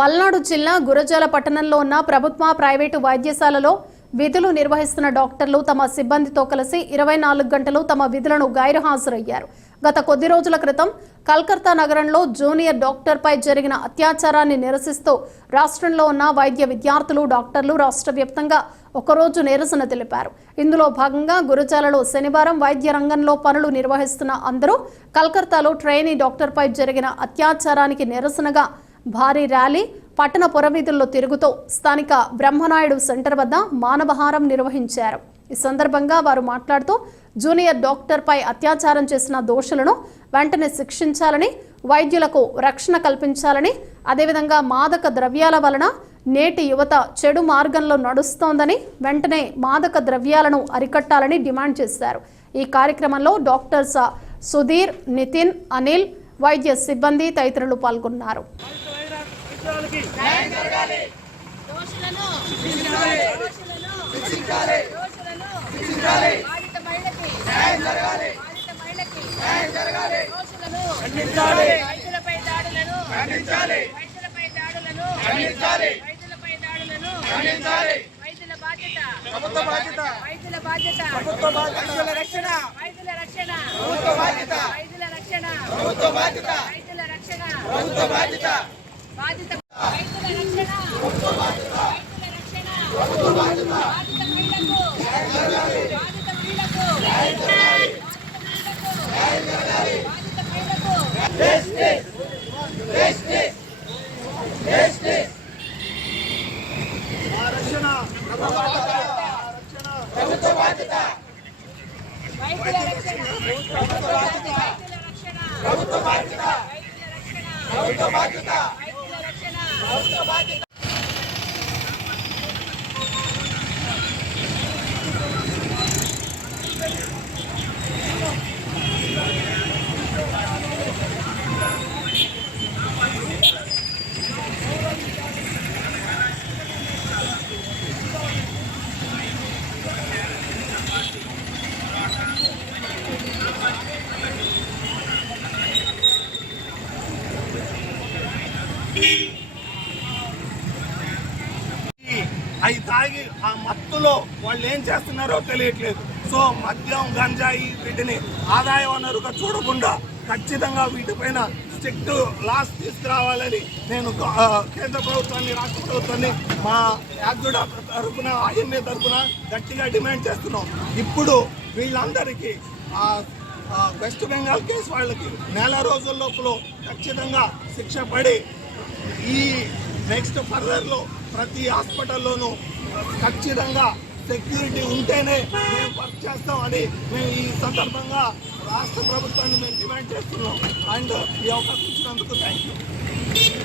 పల్నాడు జిల్లా గురజాల పట్టణంలో ఉన్న ప్రభుత్వ ప్రైవేటు వైద్యశాలలో విధులు నిర్వహిస్తున్న డాక్టర్లు తమ సిబ్బందితో కలిసి ఇరవై నాలుగు గంటలు తమ విధులను గైరుహాజరయ్యారు. గత కొద్ది రోజుల క్రితం కల్కత్తా నగరంలో జూనియర్ డాక్టర్పై జరిగిన అత్యాచారాన్ని నిరసిస్తూ రాష్ట్రంలో ఉన్న వైద్య విద్యార్థులు డాక్టర్లు రాష్ట్ర వ్యాప్తంగా ఒకరోజు నిరసన తెలిపారు. ఇందులో భాగంగా గురజాలలో శనివారం వైద్య రంగంలో పనులు నిర్వహిస్తున్న అందరూ కల్కత్తాలో ట్రైనీ డాక్టర్పై జరిగిన అత్యాచారానికి నిరసనగా భారీ ర్యాలీ పట్టణ పురవీధుల్లో తిరుగుతూ స్థానిక బ్రహ్మనాయుడు సెంటర్ వద్ద మానవహారం నిర్వహించారు. ఈ సందర్భంగా వారు మాట్లాడుతూ జూనియర్ డాక్టర్పై అత్యాచారం చేసిన దోషులను వెంటనే శిక్షించాలని వైద్యులకు రక్షణ కల్పించాలని అదేవిధంగా మాదక ద్రవ్యాల వలన నేటి యువత చెడు మార్గంలో నడుస్తోందని వెంటనే మాదక ద్రవ్యాలను అరికట్టాలని డిమాండ్ చేశారు. ఈ కార్యక్రమంలో డాక్టర్స్ సుధీర్ నితిన్ అనిల్ వైద్య సిబ్బంది తదితరులు పాల్గొన్నారు. దోషులను దోషులను దోషులను బాధిత మహిళకి బాధిత మహిళకి దోషులను వైద్యులపై దాడులను వైద్యులపై దాడులను వైద్యులపై దాడులను వైద్యుల బాధ్యత వైద్యుల బాధ్యత. వైద్యుల రక్షణ. వైద్యుల రక్షణ. ప్రభుత్వ బాధ్యత. వైద్యుల రక్షణ. ప్రభుత్వ బాధ్యత. వైద్యుల రక్షణ. ప్రభుత్వ బాధ్యత బాధిత వైద్యుల రక్షణ వైద్యుల రక్షణ బాధిత మహిళలకు బాధిత మహిళకు బాధిత మహిళకు ఆ రక్షణ ప్రభుత్వ బాధ్యత. వైద్యుల రక్షణ ప్రభుత్వ బాధ్యత అవి తాగి ఆ మత్తులో వాళ్ళు ఏం చేస్తున్నారో తెలియట్లేదు. సో మద్యం గంజాయి వీటిని ఆదాయ వనరుగా చూడకుండా ఖచ్చితంగా వీటిపైన స్ట్రిక్ట్ లాస్ తీసుకురావాలని నేను కేంద్ర ప్రభుత్వాన్ని రాష్ట్ర ప్రభుత్వాన్ని మా యాజ్యుడ తరఫున ఐఎంఏ తరఫున గట్టిగా డిమాండ్ చేస్తున్నాం. ఇప్పుడు వీళ్ళందరికీ వెస్ట్ బెంగాల్ కేసు వాళ్ళకి నెల రోజుల లోపల ఖచ్చితంగా శిక్ష పడి ఈ నెక్స్ట్ ఫర్దర్లో ప్రతి హాస్పిటల్లోనూ ఖచ్చితంగా సెక్యూరిటీ ఉంటేనే మేము వర్క్ చేస్తామని మేము ఈ సందర్భంగా రాష్ట్ర ప్రభుత్వాన్ని మేము డిమాండ్ చేస్తున్నాం. అండ్ ఈ అవకాశం ఇచ్చినందుకు థ్యాంక్ యూ